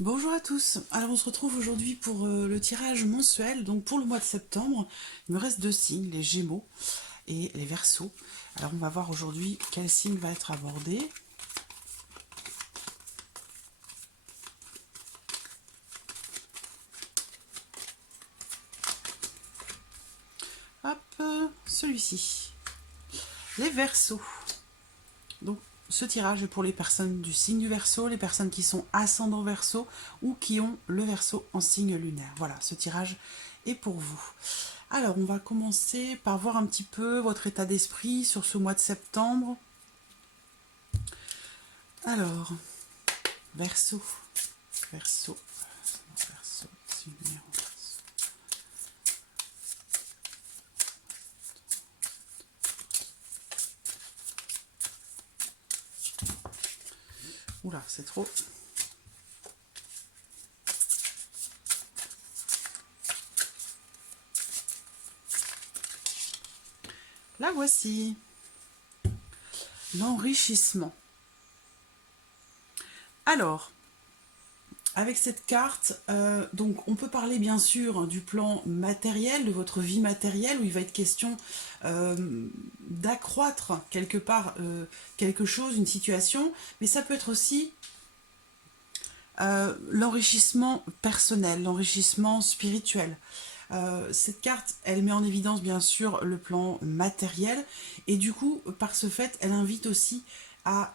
Bonjour à tous, alors on se retrouve aujourd'hui pour le tirage mensuel, donc pour le mois de septembre. Il me reste deux signes, les Gémeaux et les Verseaux. Alors on va voir aujourd'hui quel signe va être abordé. Hop, celui-ci. Les Verseaux. Donc ce tirage est pour les personnes du signe du Verseau, les personnes qui sont ascendant Verseau ou qui ont le Verseau en signe lunaire. Voilà, ce tirage est pour vous. Alors, on va commencer par voir un petit peu votre état d'esprit sur ce mois de septembre. Alors, Verseau, Verseau, Verseau, lunaire, Verseau. Oula, c'est trop. La voici. L'enrichissement. Alors, avec cette carte, donc on peut parler bien sûr du plan matériel, de votre vie matérielle, où il va être question d'accroître quelque part quelque chose, une situation, mais ça peut être aussi l'enrichissement personnel, l'enrichissement spirituel. Cette carte, elle met en évidence bien sûr le plan matériel et du coup, par ce fait, elle invite aussi à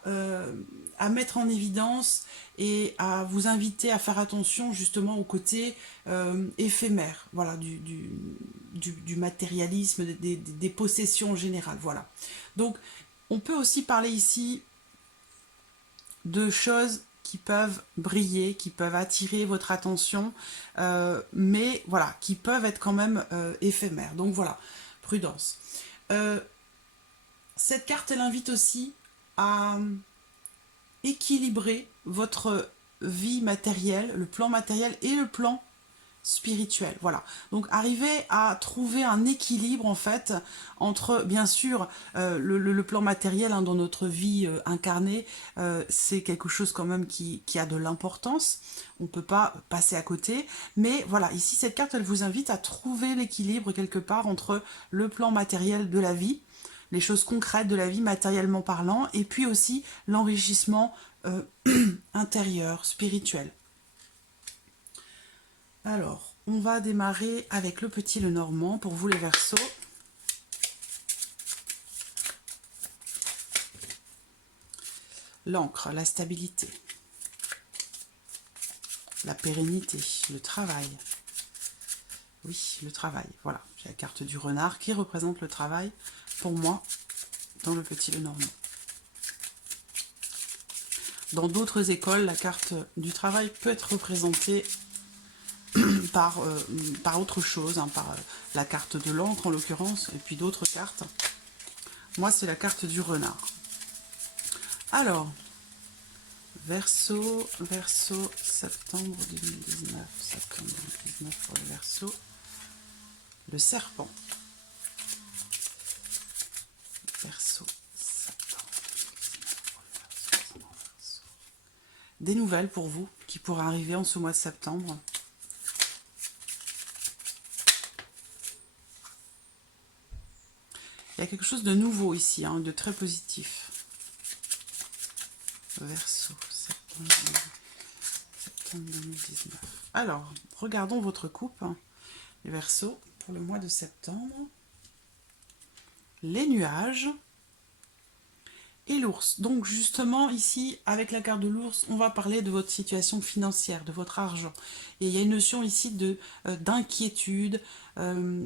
mettre en évidence et à vous inviter à faire attention justement au côté éphémère, voilà, du matérialisme, des possessions en général, voilà. Donc, on peut aussi parler ici de choses qui peuvent briller, qui peuvent attirer votre attention, mais voilà, qui peuvent être quand même éphémères. Donc voilà, prudence. Cette carte, elle invite aussi à équilibrer votre vie matérielle, le plan matériel et le plan spirituel. Voilà. Donc arriver à trouver un équilibre en fait entre bien sûr le plan matériel hein, dans notre vie incarnée, c'est quelque chose quand même qui a de l'importance. On ne peut pas passer à côté. Mais voilà, ici cette carte elle vous invite à trouver l'équilibre quelque part entre le plan matériel de la vie, les choses concrètes de la vie matériellement parlant, et puis aussi l'enrichissement intérieur, spirituel. Alors, on va démarrer avec le petit le normand pour vous les Verseaux. L'encre, la stabilité, la pérennité, le travail. Oui, le travail, voilà. J'ai la carte du renard qui représente le travail pour moi dans le petit le normand. Dans d'autres écoles, la carte du travail peut être représentée par autre chose, hein, par la carte de l'encre en l'occurrence, et puis d'autres cartes. Moi, c'est la carte du renard. Alors, Verseau, septembre 2019. Septembre 2019 pour le Verseau. Le serpent. Verseau, septembre 2019 pour le Verseau. Des nouvelles pour vous qui pourraient arriver en ce mois de septembre. Il y a quelque chose de nouveau ici, hein, de très positif. Verseau, septembre 2019. Alors, regardons votre coupe, hein, les Verseaux, pour le mois de septembre. Les nuages et l'ours. Donc justement, ici, avec la carte de l'ours, on va parler de votre situation financière, de votre argent. Et il y a une notion ici d'inquiétude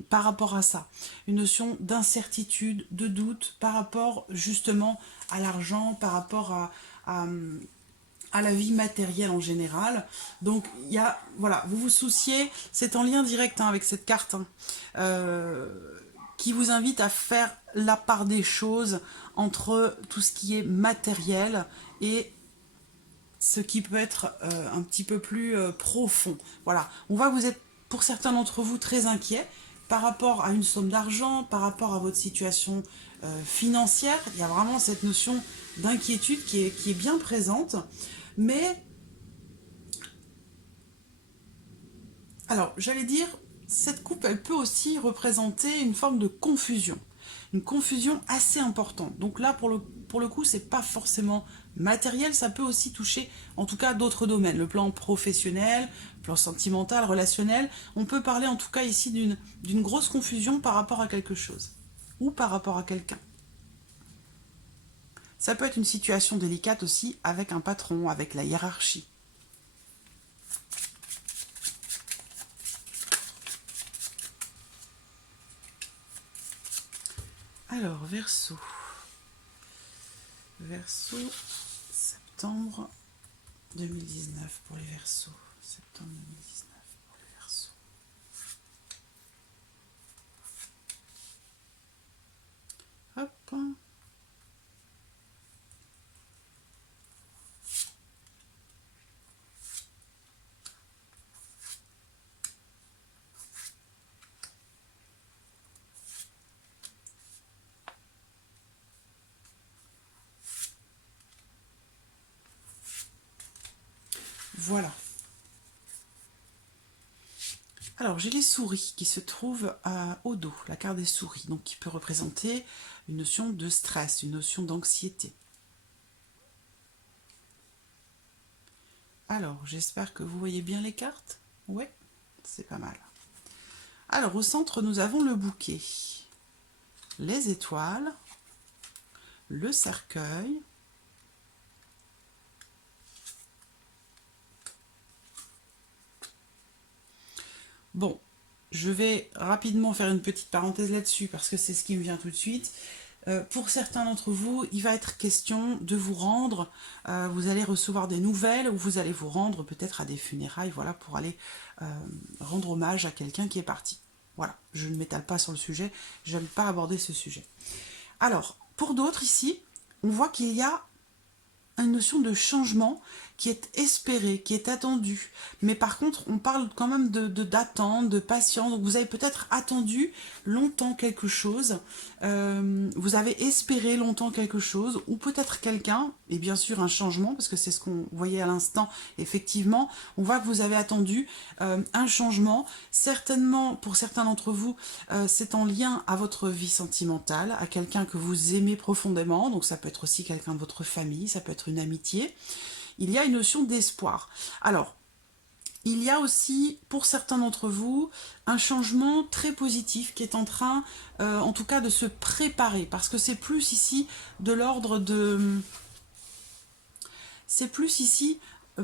par rapport à ça. Une notion d'incertitude, de doute par rapport justement à l'argent, par rapport à la vie matérielle en général. Donc, il y a, voilà, vous vous souciez, c'est en lien direct hein, avec cette carte, hein, qui vous invite à faire la part des choses entre tout ce qui est matériel et ce qui peut être un petit peu plus profond. Voilà, on voit que vous êtes, pour certains d'entre vous, très inquiets par rapport à une somme d'argent, par rapport à votre situation financière. Il y a vraiment cette notion d'inquiétude qui est bien présente. Mais Alors, j'allais dire, cette coupe, elle peut aussi représenter une forme de confusion. Une confusion assez importante. Donc là, pour le coup, c'est pas forcément matériel, ça peut aussi toucher, en tout cas, d'autres domaines. Le plan professionnel, le plan sentimental, relationnel. On peut parler, en tout cas, ici d'une grosse confusion par rapport à quelque chose. Ou par rapport à quelqu'un. Ça peut être une situation délicate aussi avec un patron, avec la hiérarchie. Alors, Verseau. Verseau, septembre 2019 pour les Verseaux. Septembre 2019 pour les Verseaux. Hop. Voilà. Alors, j'ai les souris qui se trouvent au dos, la carte des souris, donc qui peut représenter une notion de stress, une notion d'anxiété. Alors, j'espère que vous voyez bien les cartes. Ouais, c'est pas mal. Alors, au centre, nous avons le bouquet, les étoiles, le cercueil, bon, je vais rapidement faire une petite parenthèse là-dessus parce que c'est ce qui me vient tout de suite. Pour certains d'entre vous, il va être question de vous rendre, vous allez recevoir des nouvelles ou vous allez vous rendre peut-être à des funérailles, voilà, pour aller rendre hommage à quelqu'un qui est parti. Voilà, je ne m'étale pas sur le sujet, je n'aime pas aborder ce sujet. Alors, pour d'autres ici, on voit qu'il y a une notion de changement qui est espérée, qui est attendue. Mais par contre, on parle quand même d'attente, de patience. Donc vous avez peut-être attendu longtemps quelque chose, vous avez espéré longtemps quelque chose, ou peut-être quelqu'un, et bien sûr un changement, parce que c'est ce qu'on voyait à l'instant, effectivement, on voit que vous avez attendu un changement. Certainement, pour certains d'entre vous, c'est en lien à votre vie sentimentale, à quelqu'un que vous aimez profondément, donc ça peut être aussi quelqu'un de votre famille, ça peut être une amitié. Il y a une notion d'espoir. Alors, il y a aussi, pour certains d'entre vous, un changement très positif qui est en train, en tout cas, de se préparer, parce que c'est plus ici de l'ordre de... C'est plus ici,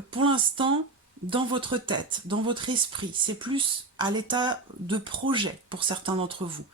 pour l'instant, dans votre tête, dans votre esprit. C'est plus à l'état de projet pour certains d'entre vous.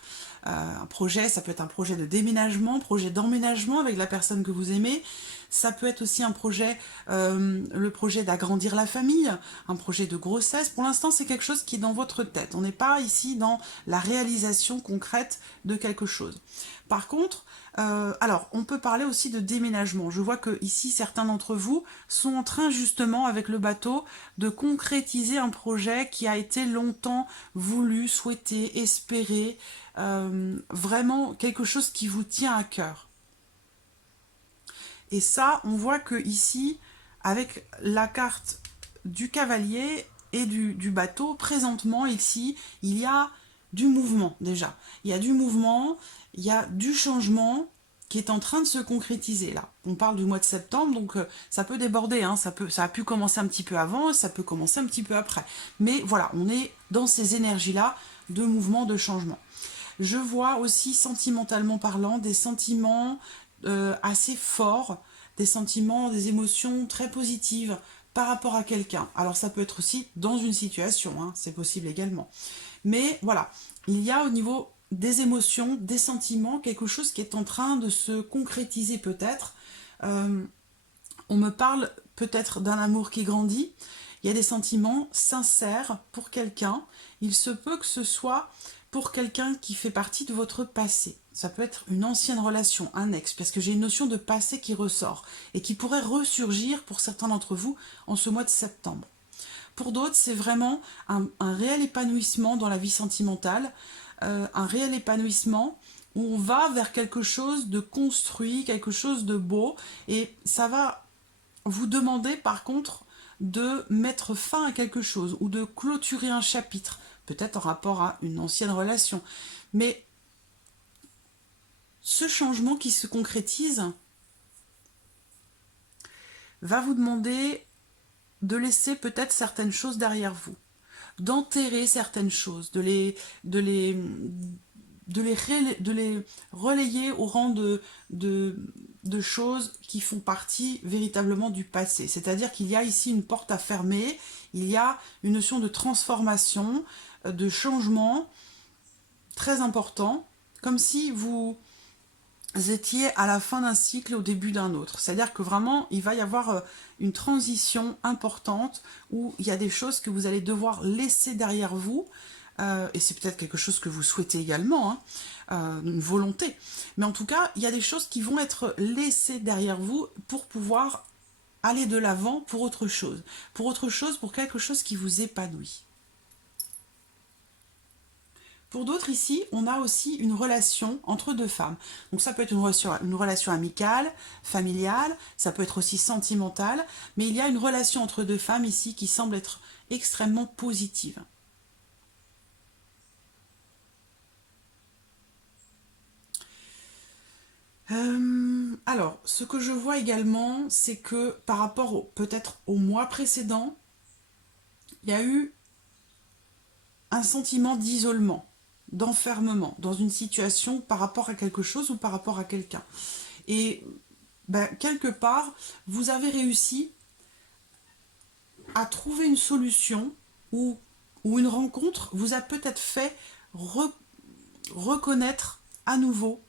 Un projet, ça peut être un projet de déménagement, projet d'emménagement avec la personne que vous aimez. Ça peut être aussi un projet, le projet d'agrandir la famille, un projet de grossesse. Pour l'instant, c'est quelque chose qui est dans votre tête. On n'est pas ici dans la réalisation concrète de quelque chose. Par contre, alors, on peut parler aussi de déménagement. Je vois que ici, certains d'entre vous sont en train justement, avec le bateau, de concrétiser un projet qui a été longtemps voulu, souhaité, espéré, vraiment quelque chose qui vous tient à cœur. Et ça, on voit que ici, avec la carte du cavalier et du bateau, présentement ici, il y a du mouvement déjà. Il y a du mouvement, il y a du changement qui est en train de se concrétiser là. On parle du mois de septembre, donc ça peut déborder, hein, ça a pu commencer un petit peu avant, ça peut commencer un petit peu après. Mais voilà, on est dans ces énergies-là de mouvement, de changement. Je vois aussi, sentimentalement parlant, des sentiments assez forts, des sentiments, des émotions très positives par rapport à quelqu'un. Alors ça peut être aussi dans une situation, hein, c'est possible également. Mais voilà, il y a au niveau des émotions, des sentiments, quelque chose qui est en train de se concrétiser peut-être. On me parle peut-être d'un amour qui grandit. Il y a des sentiments sincères pour quelqu'un. Il se peut que ce soit pour quelqu'un qui fait partie de votre passé. Ça peut être une ancienne relation, un ex, parce que j'ai une notion de passé qui ressort et qui pourrait ressurgir pour certains d'entre vous en ce mois de septembre. Pour d'autres, c'est vraiment un réel épanouissement dans la vie sentimentale, un réel épanouissement où on va vers quelque chose de construit, quelque chose de beau, et ça va vous demander par contre de mettre fin à quelque chose ou de clôturer un chapitre, peut-être en rapport à une ancienne relation. Mais ce changement qui se concrétise va vous demander de laisser peut-être certaines choses derrière vous, d'enterrer certaines choses, de les, de les relayer au rang de choses qui font partie véritablement du passé. C'est-à-dire qu'il y a ici une porte à fermer, il y a une notion de transformation, de changement très important, comme si vous étiez à la fin d'un cycle, au début d'un autre. C'est-à-dire que vraiment, il va y avoir une transition importante où il y a des choses que vous allez devoir laisser derrière vous, et c'est peut-être quelque chose que vous souhaitez également, hein, une volonté. Mais en tout cas, il y a des choses qui vont être laissées derrière vous pour pouvoir aller de l'avant pour autre chose, pour quelque chose qui vous épanouit. Pour d'autres ici, on a aussi une relation entre deux femmes. Donc ça peut être une relation amicale, familiale, ça peut être aussi sentimentale, mais il y a une relation entre deux femmes ici qui semble être extrêmement positive. Alors, ce que je vois également, c'est que par rapport peut-être au mois précédent, il y a eu un sentiment d'isolement, d'enfermement dans une situation par rapport à quelque chose ou par rapport à quelqu'un. Et ben, quelque part, vous avez réussi à trouver une solution ou une rencontre vous a peut-être fait reconnaître à nouveau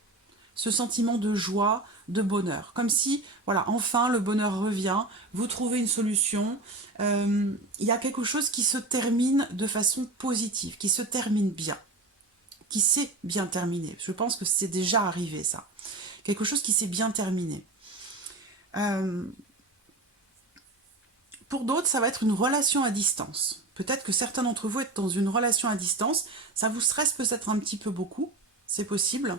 ce sentiment de joie, de bonheur. Comme si, voilà, enfin le bonheur revient, vous trouvez une solution, il y a quelque chose qui se termine de façon positive, qui se termine bien, qui s'est bien terminé. Je pense que c'est déjà arrivé ça. Quelque chose qui s'est bien terminé. Pour d'autres, ça va être une relation à distance. Peut-être que certains d'entre vous êtes dans une relation à distance, ça vous stresse peut-être un petit peu beaucoup, c'est possible.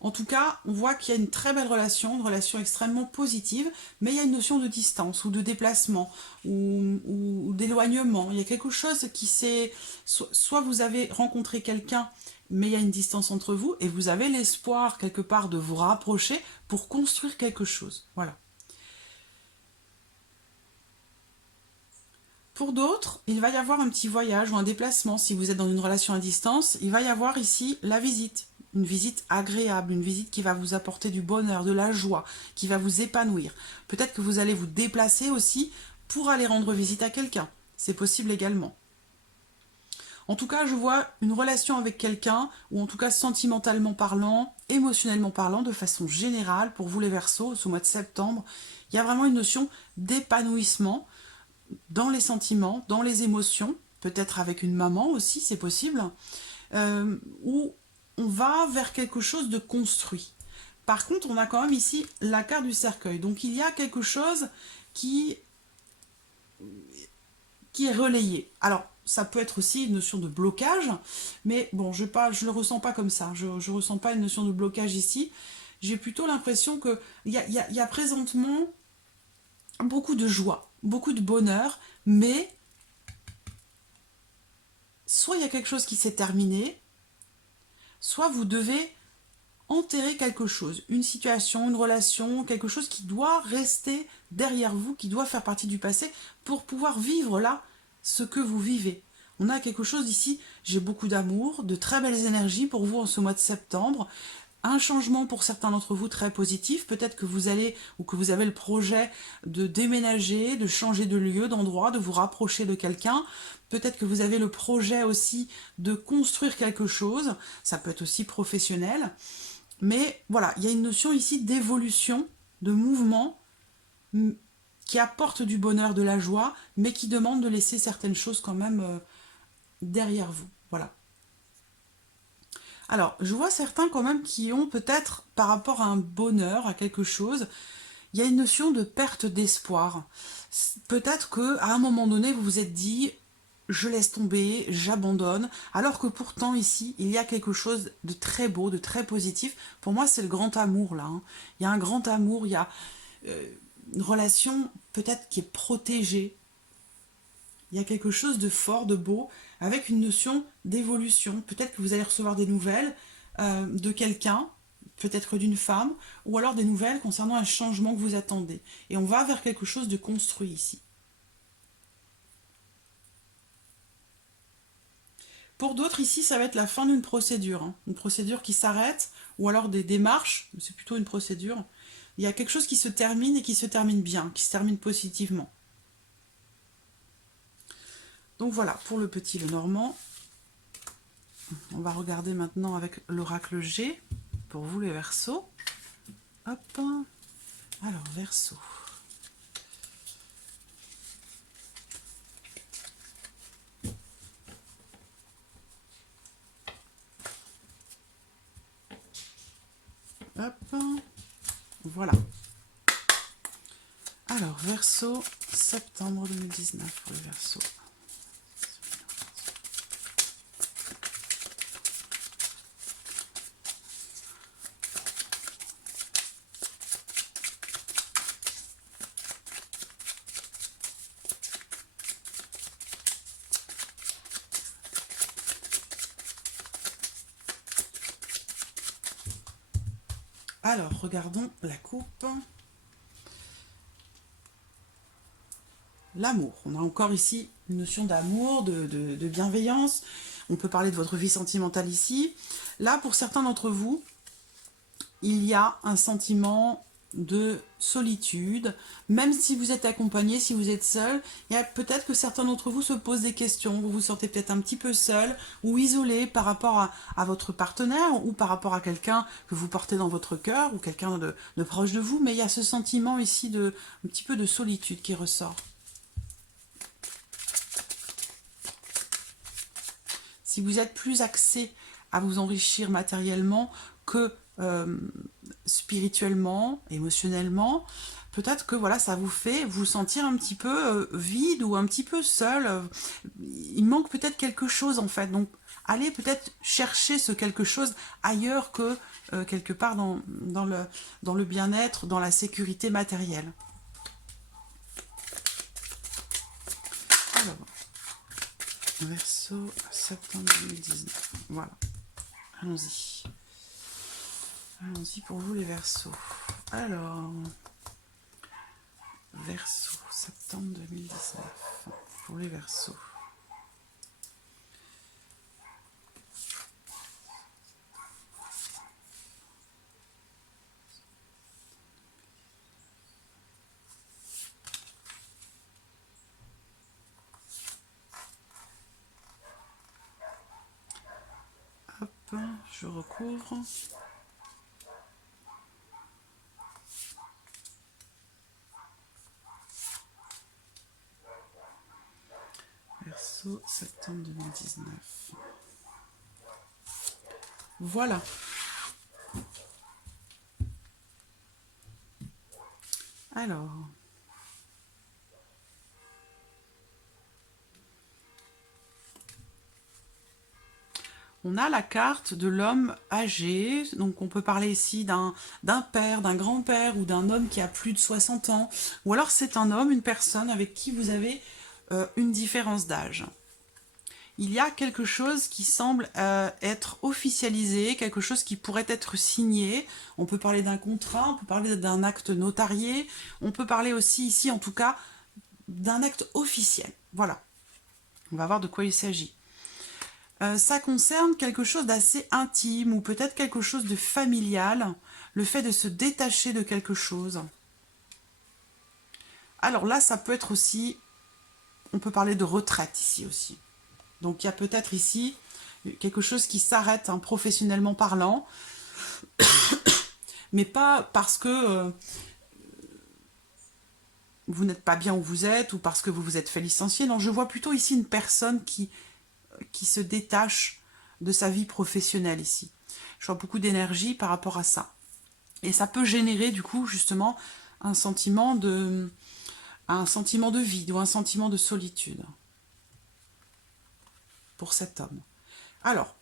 En tout cas, on voit qu'il y a une très belle relation, une relation extrêmement positive, mais il y a une notion de distance ou de déplacement ou d'éloignement. Il y a quelque chose qui s'est... Soit vous avez rencontré quelqu'un, mais il y a une distance entre vous, et vous avez l'espoir quelque part de vous rapprocher pour construire quelque chose. Voilà. Pour d'autres, il va y avoir un petit voyage ou un déplacement. Si vous êtes dans une relation à distance, il va y avoir ici la visite. Une visite agréable, une visite qui va vous apporter du bonheur, de la joie, qui va vous épanouir. Peut-être que vous allez vous déplacer aussi pour aller rendre visite à quelqu'un. C'est possible également. En tout cas, je vois une relation avec quelqu'un, ou en tout cas sentimentalement parlant, émotionnellement parlant, de façon générale, pour vous les Verseaux, ce mois de septembre, il y a vraiment une notion d'épanouissement dans les sentiments, dans les émotions, peut-être avec une maman aussi, c'est possible, où on va vers quelque chose de construit. Par contre, on a quand même ici la carte du cercueil. Donc il y a quelque chose qui est relayé. Alors, ça peut être aussi une notion de blocage, mais bon, je ne le ressens pas comme ça. Je ne ressens pas une notion de blocage ici. J'ai plutôt l'impression qu'il y a présentement beaucoup de joie, beaucoup de bonheur, mais soit il y a quelque chose qui s'est terminé, soit vous devez enterrer quelque chose, une situation, une relation, quelque chose qui doit rester derrière vous, qui doit faire partie du passé pour pouvoir vivre là ce que vous vivez. On a quelque chose ici, j'ai beaucoup d'amour, de très belles énergies pour vous en ce mois de septembre, un changement pour certains d'entre vous très positif, peut-être que vous allez ou que vous avez le projet de déménager, de changer de lieu, d'endroit, de vous rapprocher de quelqu'un, peut-être que vous avez le projet aussi de construire quelque chose, ça peut être aussi professionnel, mais voilà, il y a une notion ici d'évolution, de mouvement qui apporte du bonheur, de la joie, mais qui demande de laisser certaines choses quand même derrière vous, voilà. Alors, je vois certains quand même qui ont peut-être, par rapport à un bonheur, à quelque chose, il y a une notion de perte d'espoir. Peut-être qu'à un moment donné, vous vous êtes dit, je laisse tomber, j'abandonne, alors que pourtant ici, il y a quelque chose de très beau, de très positif. Pour moi, c'est le grand amour, là. Hein. Il y a un grand amour, il y a une relation peut-être qui est protégée. Il y a quelque chose de fort, de beau, avec une notion d'évolution. Peut-être que vous allez recevoir des nouvelles de quelqu'un, peut-être d'une femme, ou alors des nouvelles concernant un changement que vous attendez. Et on va vers quelque chose de construit ici. Pour d'autres, ici, ça va être la fin d'une procédure. Hein. Une procédure qui s'arrête, ou alors des démarches, c'est plutôt une procédure. Il y a quelque chose qui se termine et qui se termine bien, qui se termine positivement. Donc voilà, pour le petit Lenormand. On va regarder maintenant avec l'oracle G, pour vous les Verseaux. Hop. Alors, Verseau. Hop. Voilà. Alors, Verseau, septembre 2019 pour le Verseau. Alors, regardons la coupe. L'amour. On a encore ici une notion d'amour, de bienveillance. On peut parler de votre vie sentimentale ici. Là, pour certains d'entre vous, il y a un sentiment de solitude. Même si vous êtes accompagné, si vous êtes seul, il y a peut-être que certains d'entre vous se posent des questions. Vous vous sentez peut-être un petit peu seul ou isolé par rapport à votre partenaire ou par rapport à quelqu'un que vous portez dans votre cœur ou quelqu'un de proche de vous. Mais il y a ce sentiment ici un petit peu de solitude qui ressort. Si vous êtes plus axé à vous enrichir matériellement que spirituellement, émotionnellement, peut-être que voilà, ça vous fait vous sentir un petit peu vide ou un petit peu seul. Il manque peut-être quelque chose en fait. Donc allez peut-être chercher ce quelque chose ailleurs que quelque part dans le bien-être, dans la sécurité matérielle. Alors, Verseau, septembre 2019. Voilà. Allons-y. Allons-y pour vous les Verseaux. Alors, Verseau, septembre 2019. Pour les Verseaux. Hop, je recouvre. Verseau, septembre 2019. Voilà. Alors. On a la carte de l'homme âgé, donc on peut parler ici d'un père, d'un grand-père ou d'un homme qui a plus de 60 ans, ou alors c'est un homme, une personne avec qui vous avez une différence d'âge. Il y a quelque chose qui semble être officialisé, quelque chose qui pourrait être signé. On peut parler d'un contrat, on peut parler d'un acte notarié, on peut parler aussi ici en tout cas d'un acte officiel. Voilà, on va voir de quoi il s'agit. Ça concerne quelque chose d'assez intime ou peut-être quelque chose de familial, le fait de se détacher de quelque chose. Alors là, ça peut être aussi, on peut parler de retraite ici aussi. Donc il y a peut-être ici quelque chose qui s'arrête hein, professionnellement parlant, mais pas parce que vous n'êtes pas bien où vous êtes ou parce que vous vous êtes fait licencier. Non, je vois plutôt ici une personne qui se détache de sa vie professionnelle ici. Je vois beaucoup d'énergie par rapport à ça. Et ça peut générer du coup justement un sentiment de vide ou un sentiment de solitude pour cet homme. Alors,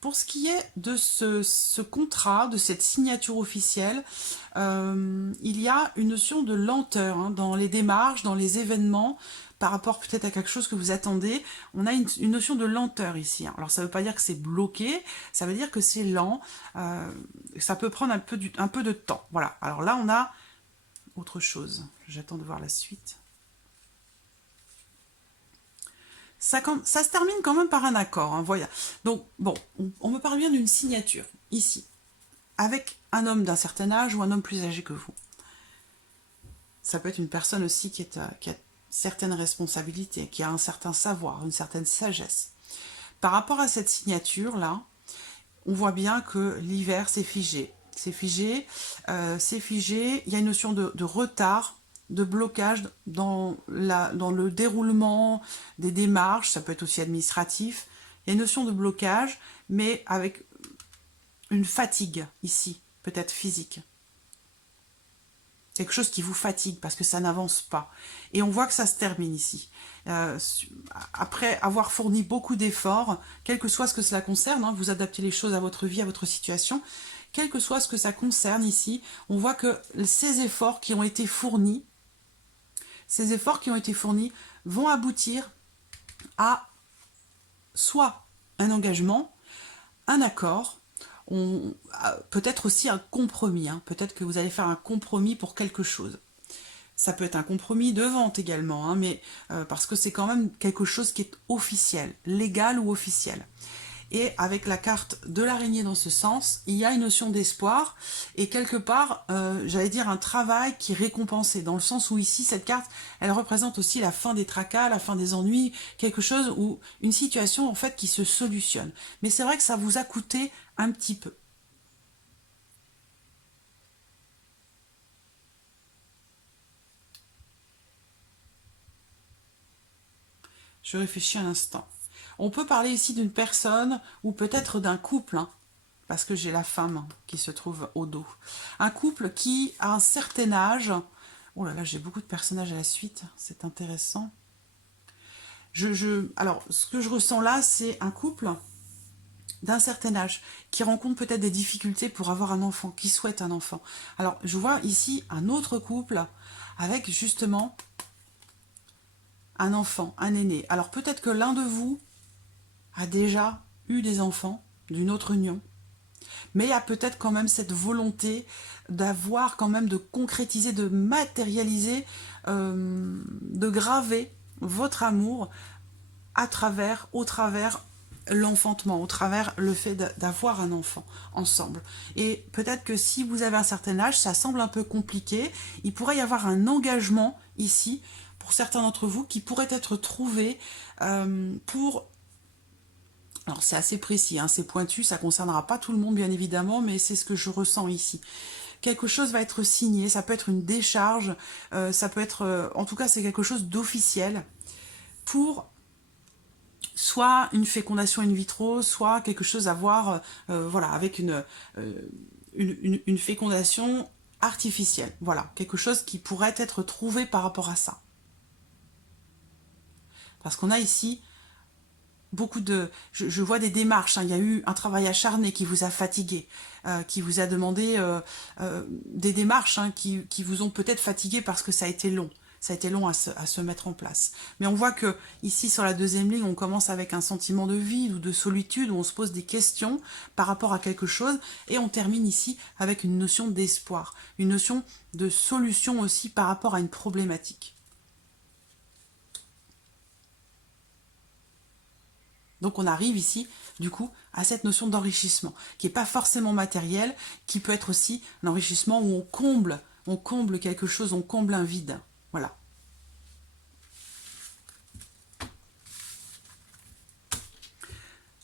Pour ce qui est de ce contrat, de cette signature officielle, il y a une notion de lenteur hein, dans les démarches, dans les événements, par rapport peut-être à quelque chose que vous attendez. On a une notion de lenteur ici. Hein. Alors ça ne veut pas dire que c'est bloqué, ça veut dire que c'est lent, ça peut prendre un peu de temps. Voilà, alors là on a autre chose. J'attends de voir la suite. Ça se termine quand même par un accord. Hein, voilà. Donc, bon, on me parle bien d'une signature, ici, avec un homme d'un certain âge ou un homme plus âgé que vous. Ça peut être une personne aussi qui a certaines responsabilités, qui a un certain savoir, une certaine sagesse. Par rapport à cette signature-là, on voit bien que l'hiver, c'est figé. C'est figé, c'est figé. Il y a une notion de retard, de blocage dans le déroulement des démarches. Ça peut être aussi administratif. Il y a une notion de blocage, mais avec une fatigue ici, peut-être physique. Quelque chose qui vous fatigue parce que ça n'avance pas. Et on voit que ça se termine ici. Après avoir fourni beaucoup d'efforts, quel que soit ce que cela concerne, hein, vous adaptez les choses à votre vie, à votre situation, quel que soit ce que ça concerne ici, on voit que ces efforts qui ont été fournis, vont aboutir à soit un engagement, un accord, peut-être aussi un compromis. Hein. Peut-être que vous allez faire un compromis pour quelque chose. Ça peut être un compromis de vente également, hein, mais parce que c'est quand même quelque chose qui est officiel, légal ou officiel. Et avec la carte de l'araignée dans ce sens, il y a une notion d'espoir et quelque part, j'allais dire un travail qui est récompensé, dans le sens où ici, cette carte, elle représente aussi la fin des tracas, la fin des ennuis, quelque chose où une situation en fait qui se solutionne. Mais c'est vrai que ça vous a coûté un petit peu. Je réfléchis un instant. On peut parler ici d'une personne ou peut-être d'un couple, hein, parce que j'ai la femme qui se trouve au dos. Un couple qui, à un certain âge... Oh là là, j'ai beaucoup de personnages à la suite, c'est intéressant. Alors, ce que je ressens là, c'est un couple d'un certain âge qui rencontre peut-être des difficultés pour avoir un enfant, qui souhaite un enfant. Alors, je vois ici un autre couple avec justement un enfant, un aîné. Alors, peut-être que l'un de vous a déjà eu des enfants d'une autre union, mais il y a peut-être quand même cette volonté d'avoir quand même de concrétiser, de matérialiser, de graver votre amour au travers l'enfantement, au travers le fait d'avoir un enfant ensemble. Et peut-être que si vous avez un certain âge, ça semble un peu compliqué, il pourrait y avoir un engagement ici, pour certains d'entre vous, qui pourrait être trouvé pour... Alors c'est assez précis, hein, c'est pointu, ça ne concernera pas tout le monde bien évidemment, mais c'est ce que je ressens ici. Quelque chose va être signé, ça peut être une décharge, ça peut être... en tout cas c'est quelque chose d'officiel pour soit une fécondation in vitro, soit quelque chose à voir voilà, avec une fécondation artificielle. Voilà, quelque chose qui pourrait être trouvé par rapport à ça. Parce qu'on a ici beaucoup de... Je vois des démarches, hein. Il y a eu un travail acharné qui vous a fatigué, qui vous a demandé des démarches hein, qui vous ont peut-être fatigué parce que ça a été long. Ça a été long à se mettre en place. Mais on voit que ici, sur la deuxième ligne, on commence avec un sentiment de vide ou de solitude, où on se pose des questions par rapport à quelque chose, et on termine ici avec une notion d'espoir, une notion de solution aussi par rapport à une problématique. Donc on arrive ici, du coup, à cette notion d'enrichissement, qui n'est pas forcément matériel, qui peut être aussi un enrichissement où on comble quelque chose, on comble un vide. Voilà.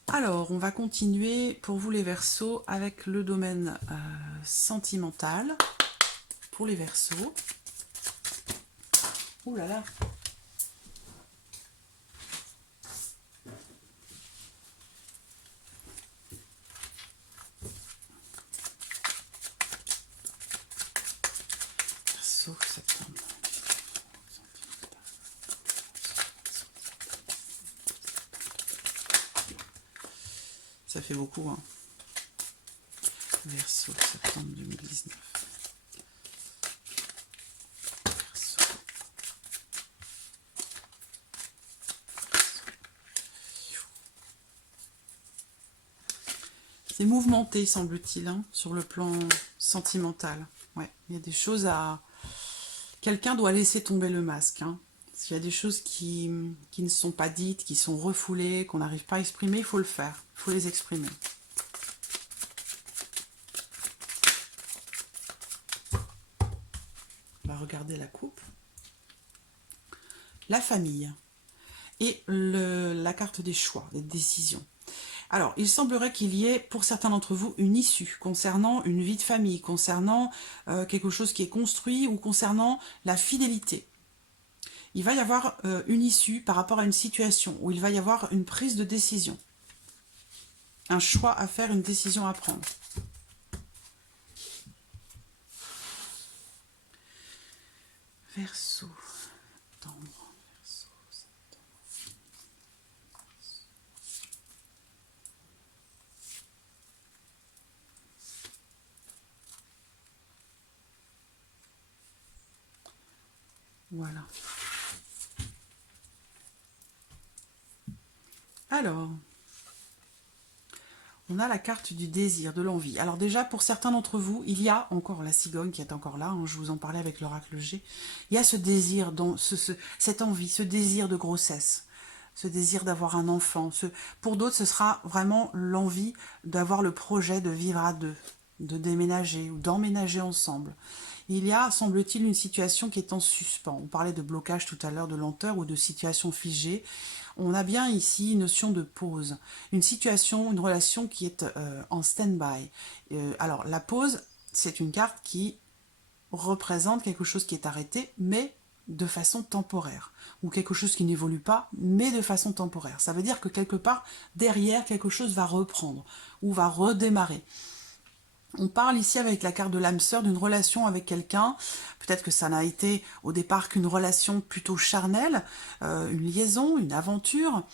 Alors, on va continuer pour vous les Verseaux avec le domaine sentimental pour les Verseaux. Ouh là là. Verseau, septembre. ça fait beaucoup, hein. Verseau, septembre 2019. Verseau. C'est mouvementé, semble-t-il, hein, sur le plan sentimental. Ouais, il y a des choses à... Quelqu'un doit laisser tomber le masque, hein. S'il y a des choses qui ne sont pas dites, qui sont refoulées, qu'on n'arrive pas à exprimer, il faut le faire. Il faut les exprimer. On va regarder la coupe. La famille. Et la carte des choix, des décisions. Alors, il semblerait qu'il y ait, pour certains d'entre vous, une issue concernant une vie de famille, concernant quelque chose qui est construit ou concernant la fidélité. Il va y avoir une issue par rapport à une situation où il va y avoir une prise de décision. Un choix à faire, une décision à prendre. Verseau. Septembre. Verseau, septembre. Voilà. Alors, on a la carte du désir, de l'envie. Alors déjà, pour certains d'entre vous, il y a encore la cigogne qui est encore là, hein, je vous en parlais avec l'oracle G. Il y a ce désir, cette envie, ce désir de grossesse, ce désir d'avoir un enfant. Pour d'autres, ce sera vraiment l'envie d'avoir le projet de vivre à deux, de déménager ou d'emménager ensemble. Il y a, semble-t-il, une situation qui est en suspens. On parlait de blocage tout à l'heure, de lenteur ou de situation figée. On a bien ici une notion de pause, une situation, une relation qui est en stand-by. Alors, la pause, c'est une carte qui représente quelque chose qui est arrêté, mais de façon temporaire, ou quelque chose qui n'évolue pas, mais de façon temporaire. Ça veut dire que quelque part, derrière, quelque chose va reprendre, ou va redémarrer. On parle ici avec la carte de l'âme sœur d'une relation avec quelqu'un. Peut-être que ça n'a été au départ qu'une relation plutôt charnelle, une liaison, une aventure.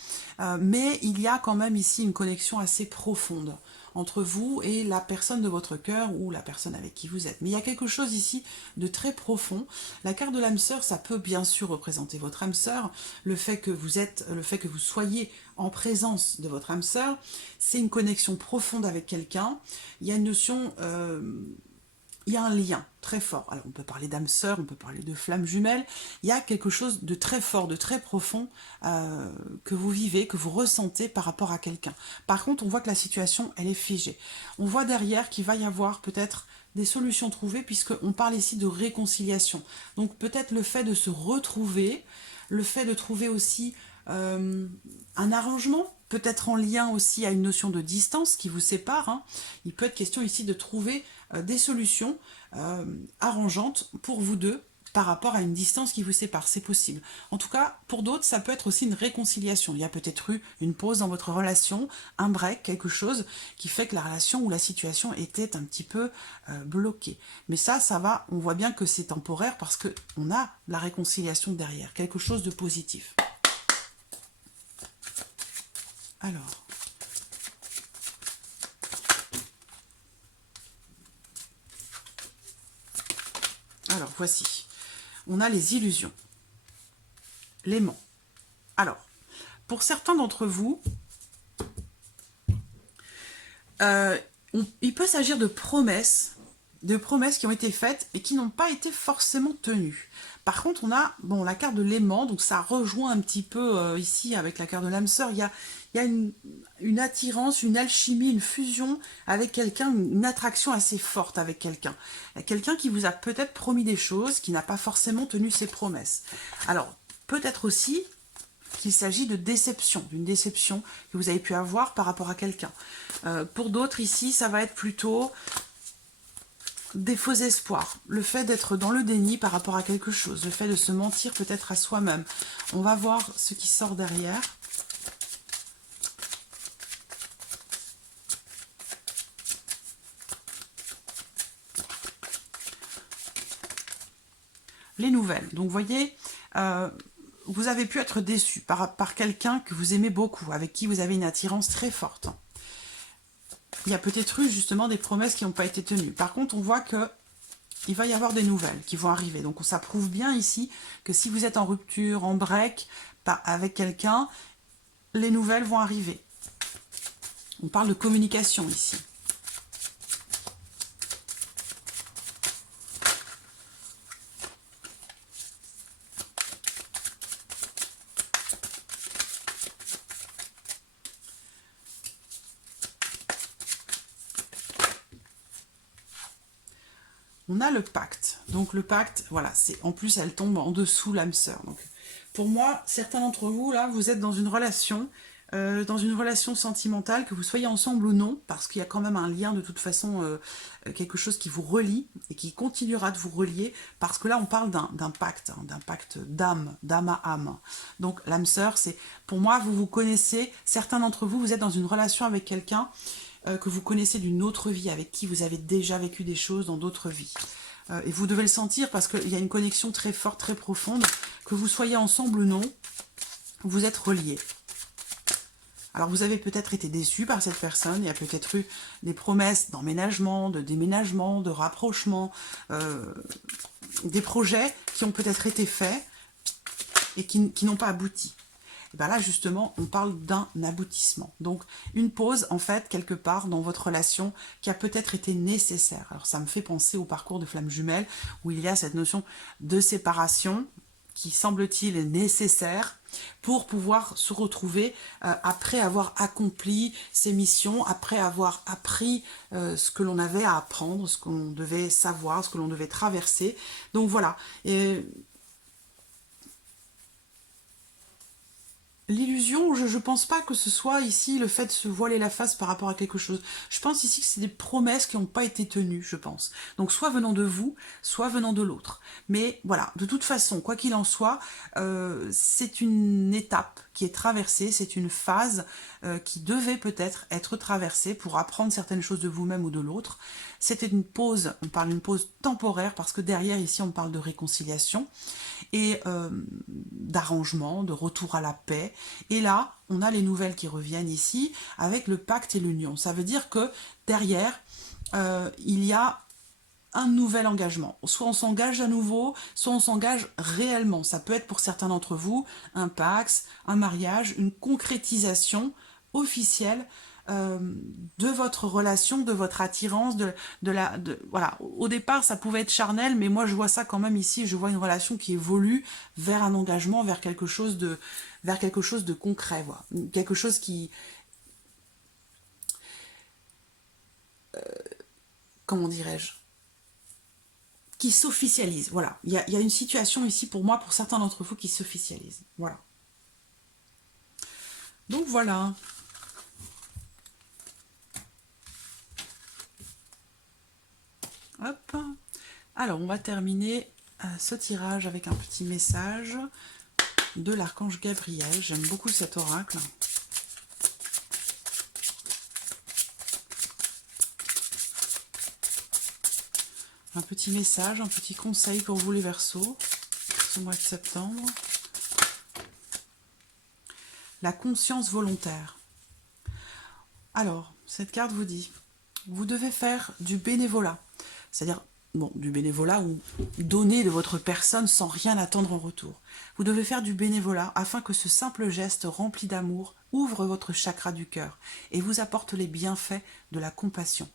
Mais il y a quand même ici une connexion assez profonde entre vous et la personne de votre cœur ou la personne avec qui vous êtes. Mais il y a quelque chose ici de très profond. La carte de l'âme sœur, ça peut bien sûr représenter votre âme sœur. Le fait que vous soyez en présence de votre âme sœur, c'est une connexion profonde avec quelqu'un. Il y a une notion, il y a un lien très fort. Alors on peut parler d'âme sœur, on peut parler de flamme jumelle. Il y a quelque chose de très fort, de très profond que vous vivez, que vous ressentez par rapport à quelqu'un. Par contre, on voit que la situation, elle est figée. On voit derrière qu'il va y avoir peut-être des solutions trouvées, puisqu'on parle ici de réconciliation. Donc peut-être le fait de se retrouver, le fait de trouver aussi un arrangement, peut-être en lien aussi à une notion de distance qui vous sépare. Hein. Il peut être question ici de trouver des solutions arrangeantes pour vous deux par rapport à une distance qui vous sépare, c'est possible. En tout cas, pour d'autres, ça peut être aussi une réconciliation. Il y a peut-être eu une pause dans votre relation, un break, quelque chose qui fait que la relation ou la situation était un petit peu bloquée. Mais ça va, on voit bien que c'est temporaire parce qu'on a la réconciliation derrière, quelque chose de positif. Alors voici. On a les illusions, l'aimant. Alors, pour certains d'entre vous, il peut s'agir de promesses qui ont été faites et qui n'ont pas été forcément tenues. Par contre, on a la carte de l'aimant, donc ça rejoint un petit peu ici avec la carte de l'âme sœur. Il y a une attirance, une alchimie, une fusion avec quelqu'un, une attraction assez forte avec quelqu'un. Quelqu'un qui vous a peut-être promis des choses, qui n'a pas forcément tenu ses promesses. Alors, peut-être aussi qu'il s'agit de déception, d'une déception que vous avez pu avoir par rapport à quelqu'un. Pour d'autres ici, ça va être plutôt des faux espoirs, le fait d'être dans le déni par rapport à quelque chose, le fait de se mentir peut-être à soi-même. On va voir ce qui sort derrière. Les nouvelles. Donc, vous voyez, vous avez pu être déçu par quelqu'un que vous aimez beaucoup, avec qui vous avez une attirance très forte. il y a peut-être eu justement des promesses qui n'ont pas été tenues. Par contre, on voit que il va y avoir des nouvelles qui vont arriver. Donc ça prouve bien ici que si vous êtes en rupture, en break avec quelqu'un, les nouvelles vont arriver. On parle de communication ici. On a le pacte. Donc le pacte, voilà, c'est en plus elle tombe en dessous l'âme sœur. Donc pour moi, certains d'entre vous là, vous êtes dans une relation sentimentale, que vous soyez ensemble ou non, parce qu'il y a quand même un lien de toute façon, quelque chose qui vous relie et qui continuera de vous relier, parce que là on parle d'un pacte, hein, d'un pacte d'âme à âme. Donc l'âme sœur, c'est pour moi, vous vous connaissez, certains d'entre vous, vous êtes dans une relation avec quelqu'un que vous connaissez d'une autre vie, avec qui vous avez déjà vécu des choses dans d'autres vies. Et vous devez le sentir parce qu'il y a une connexion très forte, très profonde, que vous soyez ensemble ou non, vous êtes reliés. Alors vous avez peut-être été déçu par cette personne, il y a peut-être eu des promesses d'emménagement, de déménagement, de rapprochement, des projets qui ont peut-être été faits et qui n'ont pas abouti. Et bien là, justement, on parle d'un aboutissement. Donc, une pause, en fait, quelque part dans votre relation qui a peut-être été nécessaire. Alors, ça me fait penser au parcours de Flamme Jumelle, où il y a cette notion de séparation qui, semble-t-il, est nécessaire pour pouvoir se retrouver après avoir accompli ses missions, après avoir appris ce que l'on avait à apprendre, ce qu'on devait savoir, ce que l'on devait traverser. Donc, voilà. Et l'illusion, je ne pense pas que ce soit ici le fait de se voiler la face par rapport à quelque chose. Je pense ici que c'est des promesses qui n'ont pas été tenues, je pense. Donc soit venant de vous, soit venant de l'autre. Mais voilà, de toute façon, quoi qu'il en soit, c'est une étape qui est traversée, c'est une phase qui devait peut-être être traversée pour apprendre certaines choses de vous-même ou de l'autre. C'était une pause, on parle d'une pause temporaire parce que derrière ici on parle de réconciliation et d'arrangement, de retour à la paix. Et là, on a les nouvelles qui reviennent ici avec le pacte et l'union. Ça veut dire que derrière, il y a un nouvel engagement. Soit on s'engage à nouveau, soit on s'engage réellement. Ça peut être pour certains d'entre vous un pax, un mariage, une concrétisation officielle de votre relation, de votre attirance, voilà. Au départ, ça pouvait être charnel, mais moi je vois ça quand même ici, je vois une relation qui évolue vers un engagement, vers quelque chose de concret, voilà. Quelque chose qui, comment dirais-je, qui s'officialise, voilà. Il y a une situation ici pour moi, pour certains d'entre vous, qui s'officialise, voilà. Donc voilà. Hop. Alors, on va terminer ce tirage avec un petit message de l'archange Gabriel. J'aime beaucoup cet oracle. Un petit message, un petit conseil pour vous les Verseaux, ce mois de septembre. La conscience volontaire. Alors, cette carte vous dit, vous devez faire du bénévolat. C'est-à-dire, bon, du bénévolat ou donner de votre personne sans rien attendre en retour. Vous devez faire du bénévolat afin que ce simple geste rempli d'amour ouvre votre chakra du cœur et vous apporte les bienfaits de la compassion.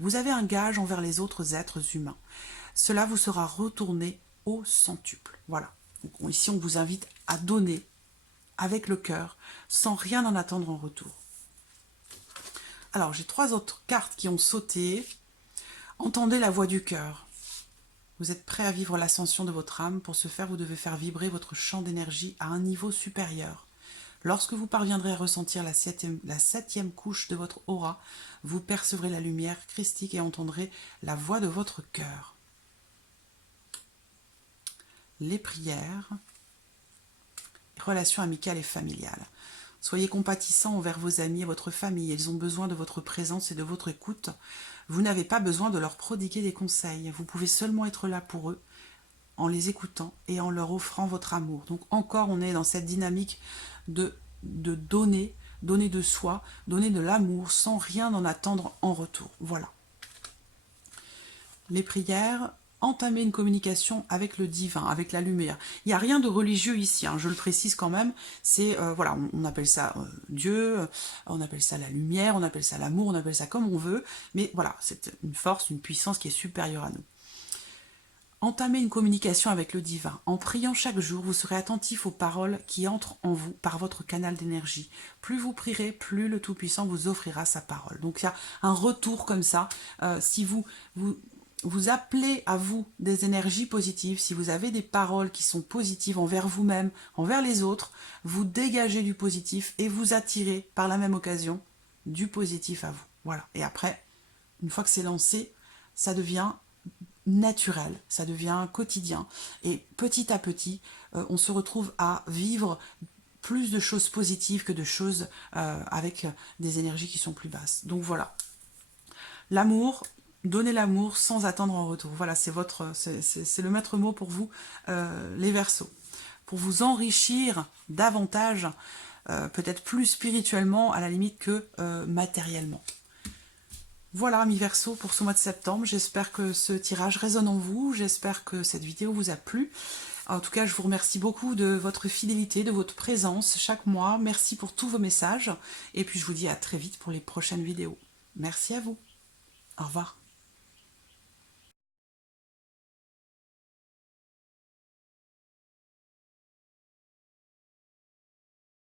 Vous avez un gage envers les autres êtres humains. Cela vous sera retourné au centuple. Voilà. Donc, ici, on vous invite à donner avec le cœur, sans rien en attendre en retour. Alors, j'ai 3 autres cartes qui ont sauté. Entendez la voix du cœur. Vous êtes prêt à vivre l'ascension de votre âme. Pour ce faire, vous devez faire vibrer votre champ d'énergie à un niveau supérieur. Lorsque vous parviendrez à ressentir la septième couche de votre aura, vous percevrez la lumière christique et entendrez la voix de votre cœur. Les prières, relations amicales et familiales. Soyez compatissants envers vos amis et votre famille. Ils ont besoin de votre présence et de votre écoute. Vous n'avez pas besoin de leur prodiguer des conseils. Vous pouvez seulement être là pour eux en les écoutant et en leur offrant votre amour. Donc encore, on est dans cette dynamique de donner, donner de soi, donner de l'amour sans rien en attendre en retour. Voilà. Les prières, entamer une communication avec le divin, avec la lumière. Il n'y a rien de religieux ici, hein, je le précise quand même. C'est, voilà, on appelle ça Dieu, on appelle ça la lumière, on appelle ça l'amour, on appelle ça comme on veut. Mais voilà, c'est une force, une puissance qui est supérieure à nous. Entamez une communication avec le divin. En priant chaque jour, vous serez attentif aux paroles qui entrent en vous par votre canal d'énergie. Plus vous prierez, plus le Tout-Puissant vous offrira sa parole. Donc il y a un retour comme ça. Si vous appelez à vous des énergies positives, si vous avez des paroles qui sont positives envers vous-même, envers les autres, vous dégagez du positif et vous attirez par la même occasion du positif à vous. Voilà. Et après, une fois que c'est lancé, ça devient naturel, ça devient quotidien. Et petit à petit, on se retrouve à vivre plus de choses positives que de choses avec des énergies qui sont plus basses. Donc voilà. L'amour, donnez l'amour sans attendre en retour. Voilà, c'est le maître mot pour vous, les Verseaux. Pour vous enrichir davantage, peut-être plus spirituellement à la limite que matériellement. Voilà, amis Verseaux, pour ce mois de septembre. J'espère que ce tirage résonne en vous. J'espère que cette vidéo vous a plu. En tout cas, je vous remercie beaucoup de votre fidélité, de votre présence chaque mois. Merci pour tous vos messages. Et puis, je vous dis à très vite pour les prochaines vidéos. Merci à vous. Au revoir.